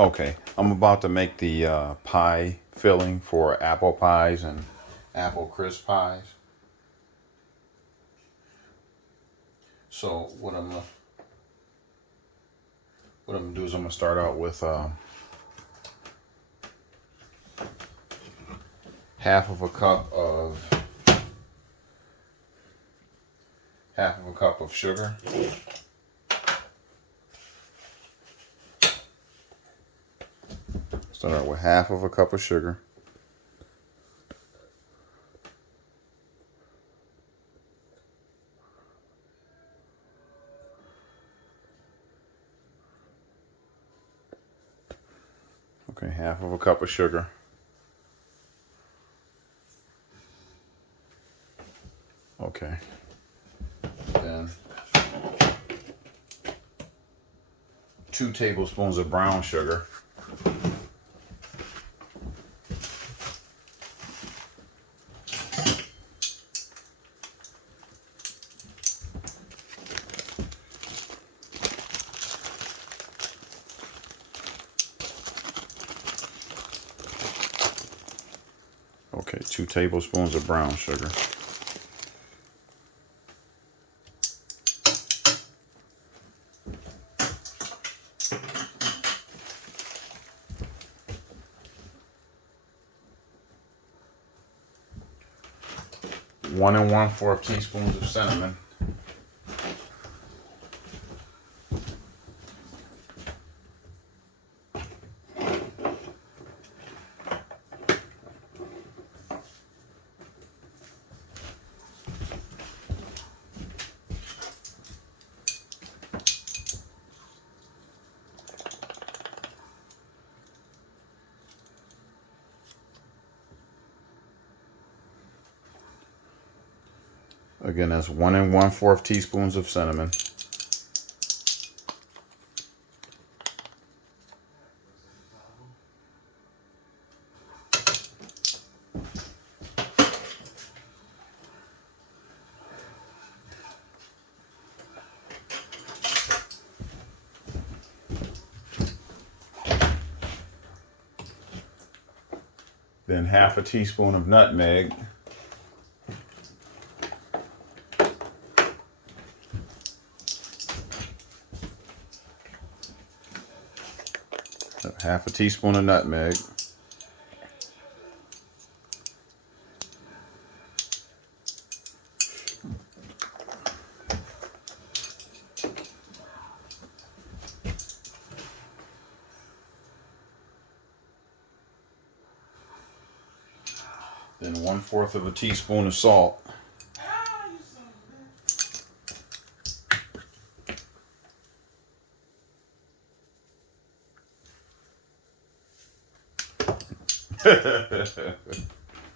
Okay, I'm about to make the pie filling for apple pies and apple crisp pies. So what I'm gonna do is I'm gonna start out with half of a cup of sugar. Start out with half of a cup of sugar. Okay, half of a cup of sugar. Okay. Then 2 tablespoons of brown sugar. Okay, 2 tablespoons of brown sugar. One and 1/4 teaspoons of cinnamon. Again, that's 1 and 1/4 teaspoons of cinnamon. Then half a teaspoon of nutmeg. Half a teaspoon of nutmeg. Then 1/4 of a teaspoon of salt. Then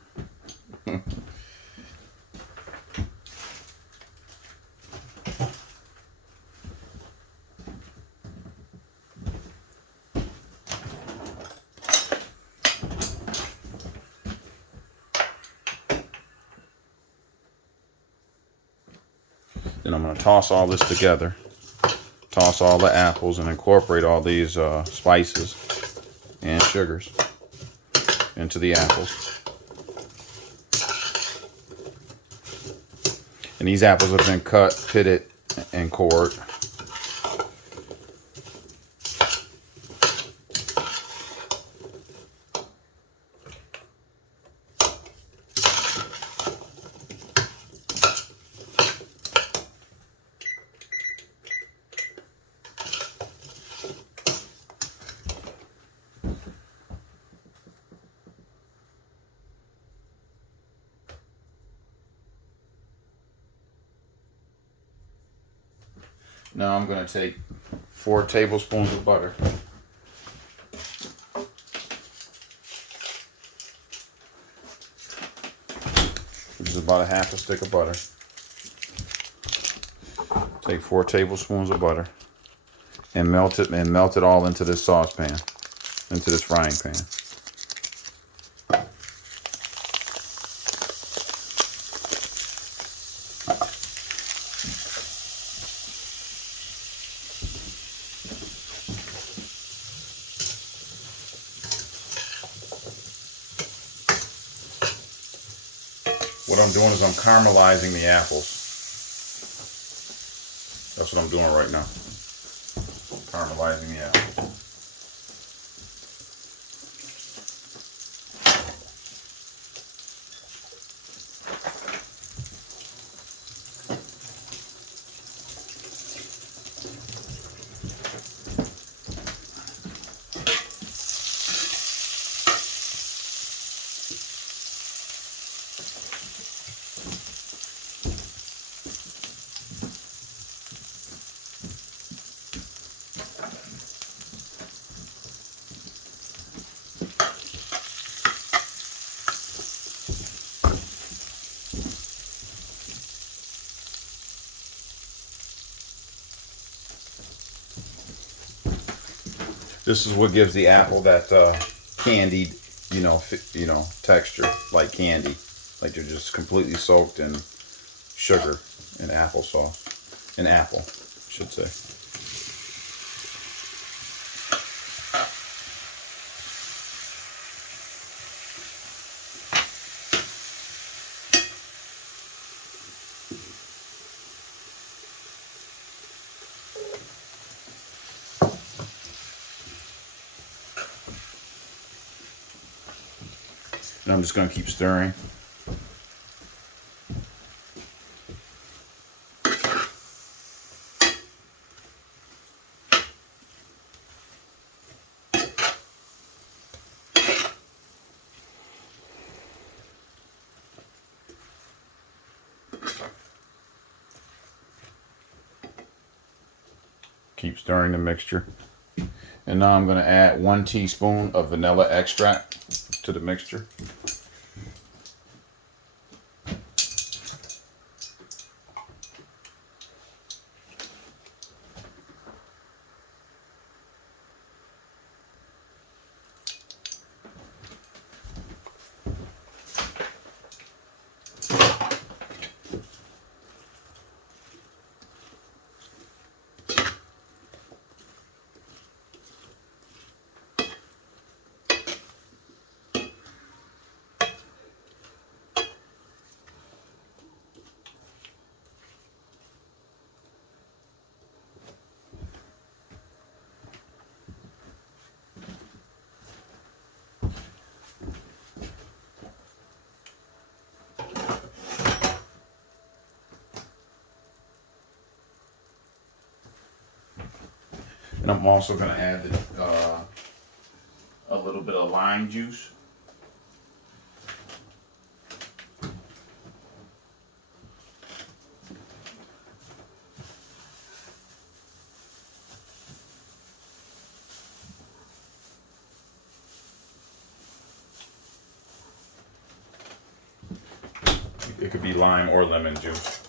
I'm going to toss all this together. Toss all the apples and incorporate all these spices and sugars into the apples. And these apples have been cut, pitted, and cored. Now I'm going to take 4 tablespoons of butter. Which is about a half a stick of butter. Take 4 tablespoons of butter and melt it all into this saucepan, into this frying pan. What I'm doing is I'm caramelizing the apples. That's what I'm doing right now. Caramelizing the apples. This is what gives the apple that candied, texture, like candy. Like they're just completely soaked in sugar and applesauce. In apple, I should say. And I'm just going to keep stirring. Keep stirring the mixture. And now I'm going to add 1 teaspoon of vanilla extract to the mixture. And I'm also going to add a little bit of lime juice. It could be lime or lemon juice.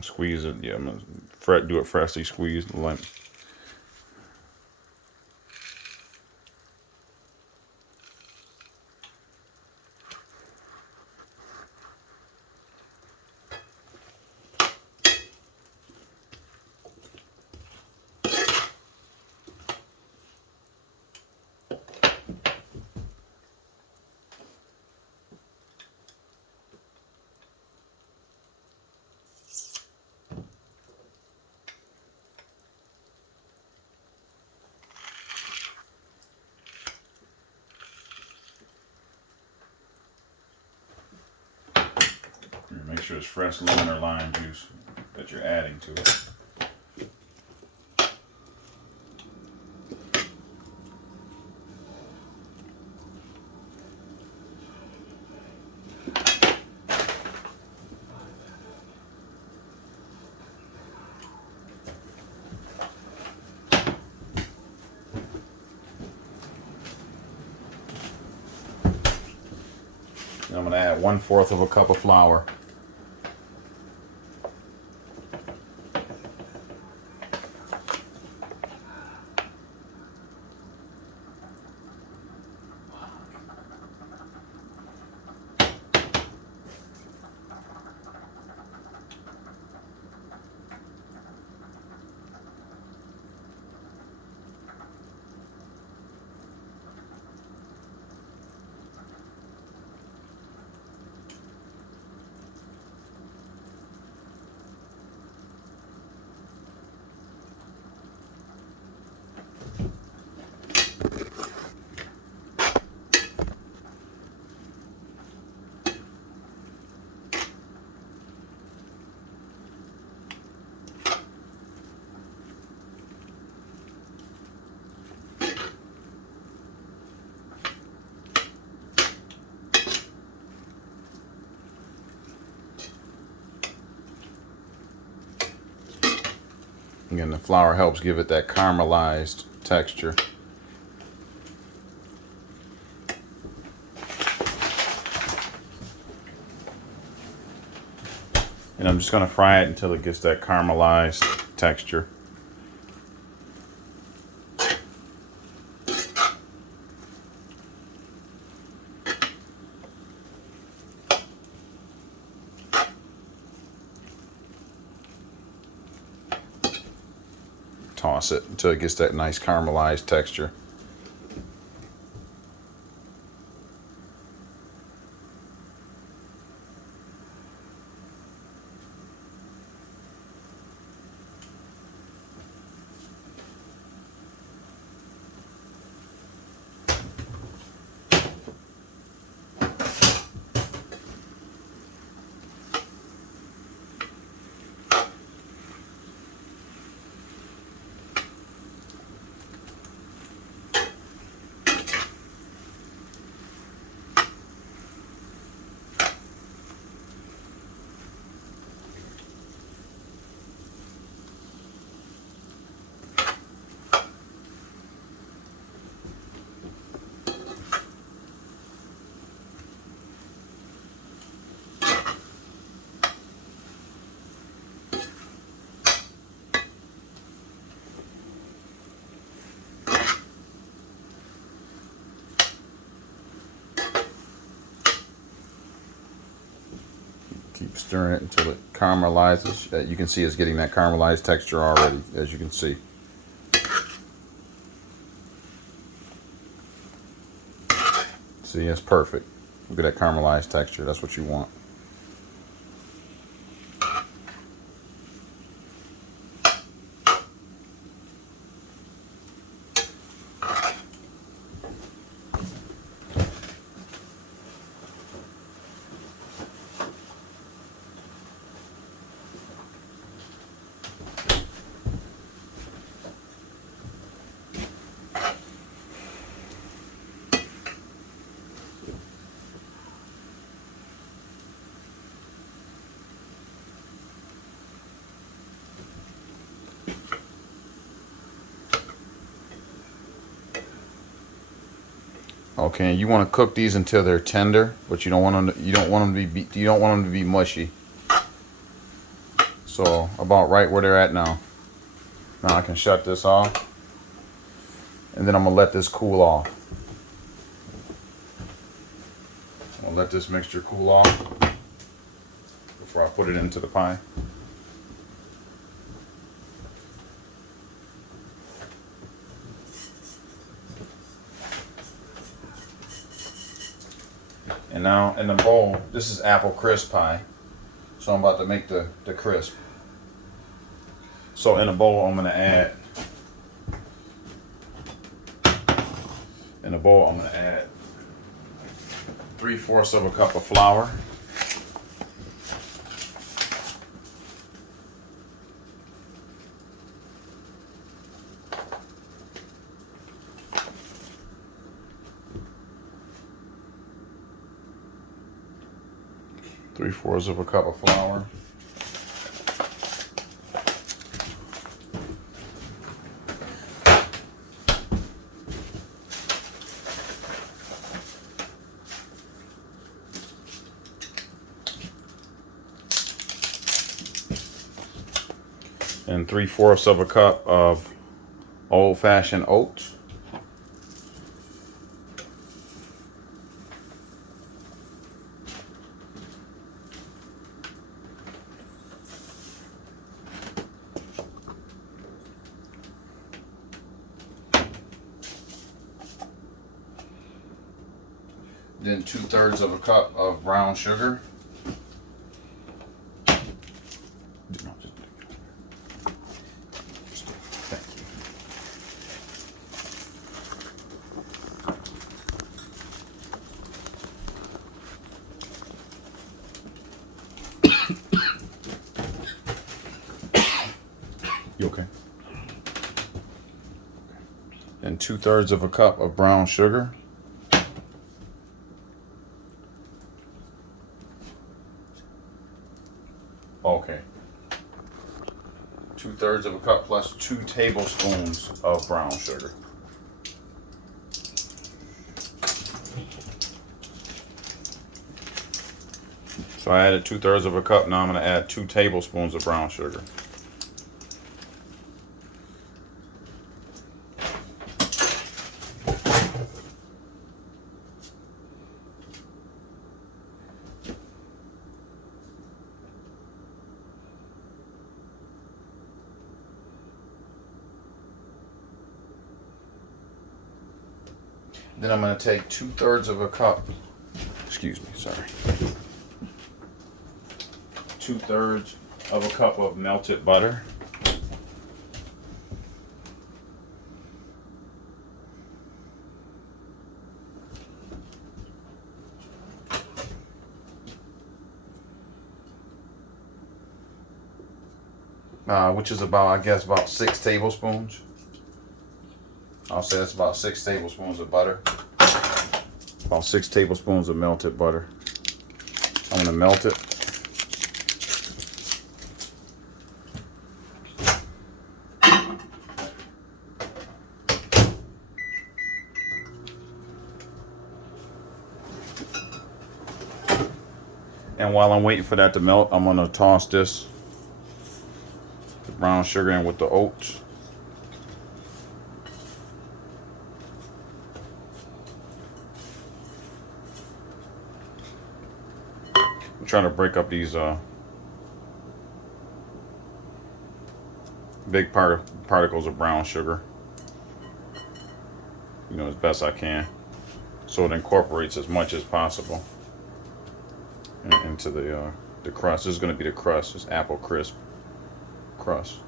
Squeeze it. Yeah, I'm gonna do it freshly squeezed. Lime. Make sure it's fresh lemon or lime juice that you're adding to it. And I'm going to add 1/4 of a cup of flour. Again, the flour helps give it that caramelized texture. And I'm just going to fry it until it gets that caramelized texture. Toss it until it gets that nice caramelized texture. Keep stirring it until it caramelizes. You can see it's getting that caramelized texture already, as you can see. See, it's perfect. Look at that caramelized texture. That's what you want. Okay, you want to cook these until they're tender, but you don't want them to be mushy. So about right where they're at now. Now I can shut this off, and then I'm gonna let this cool off. I'll let this mixture cool off before I put it into the pie. And now in the bowl, this is apple crisp pie. So I'm about to make the crisp. So in a bowl, I'm gonna add 3/4 of a cup of flour. Three-fourths of a cup of flour. And 3/4 of a cup of old-fashioned oats. Then 2/3 of a cup of brown sugar. You okay? And 2/3 of a cup of brown sugar. Okay. 2/3 of a cup plus 2 tablespoons of brown sugar. So I added 2/3 of a cup. Now I'm going to add 2 tablespoons of brown sugar. Then I'm going to take 2/3 of a cup. Excuse me, sorry. 2/3 of a cup of melted butter. Which is about, I guess, about 6 tablespoons. I'll say that's about 6 tablespoons of butter. About 6 tablespoons of melted butter. I'm going to melt it. And while I'm waiting for that to melt, I'm going to toss the brown sugar in with the oats. I'm trying to break up these big particles of brown sugar, you know, as best I can, so it incorporates as much as possible into the crust. This is going to be the crust. This apple crisp crust.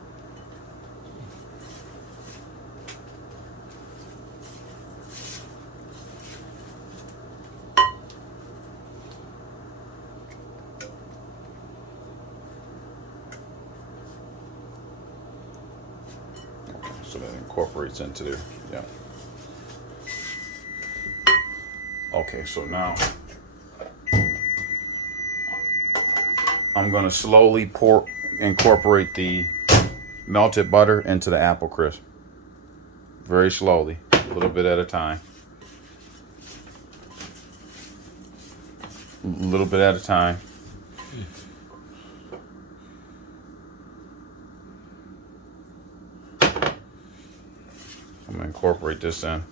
So that incorporates into there. Yeah. Okay, so now I'm going to slowly incorporate the melted butter into the apple crisp. Very slowly, a little bit at a time. A little bit at a time. I'm going to incorporate this in.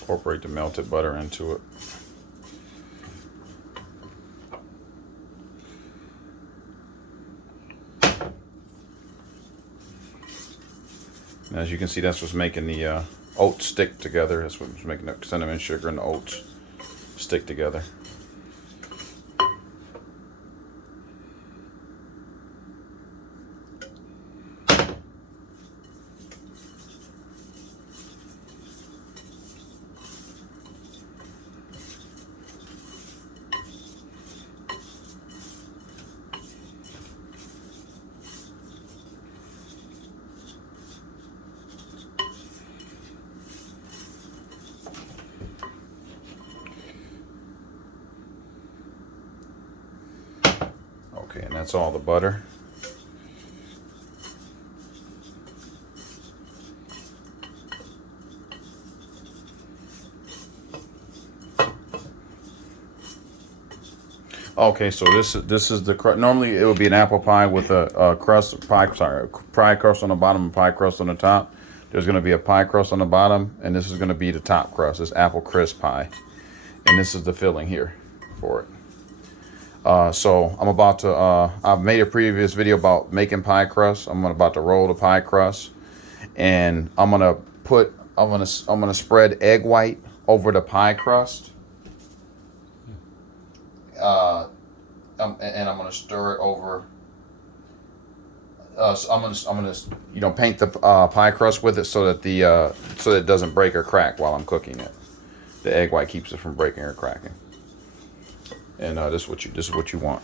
Incorporate the melted butter into it. And as you can see, that's what's making the oats stick together. That's what's making the cinnamon sugar and the oats stick together. Okay, and that's all the butter. Okay, so this is the crust. Normally it would be an apple pie with a pie crust on the bottom and pie crust on the top. There's going to be a pie crust on the bottom, and this is going to be the top crust. This apple crisp pie, and this is the filling here for it. So I'm about to, I've made a previous video about making pie crust. I'm about to roll the pie crust, and I'm gonna spread egg white over the pie crust. And I'm gonna stir it over. So I'm gonna paint the pie crust with it so that so that it doesn't break or crack while I'm cooking it. The egg white keeps it from breaking or cracking. And this is what you want.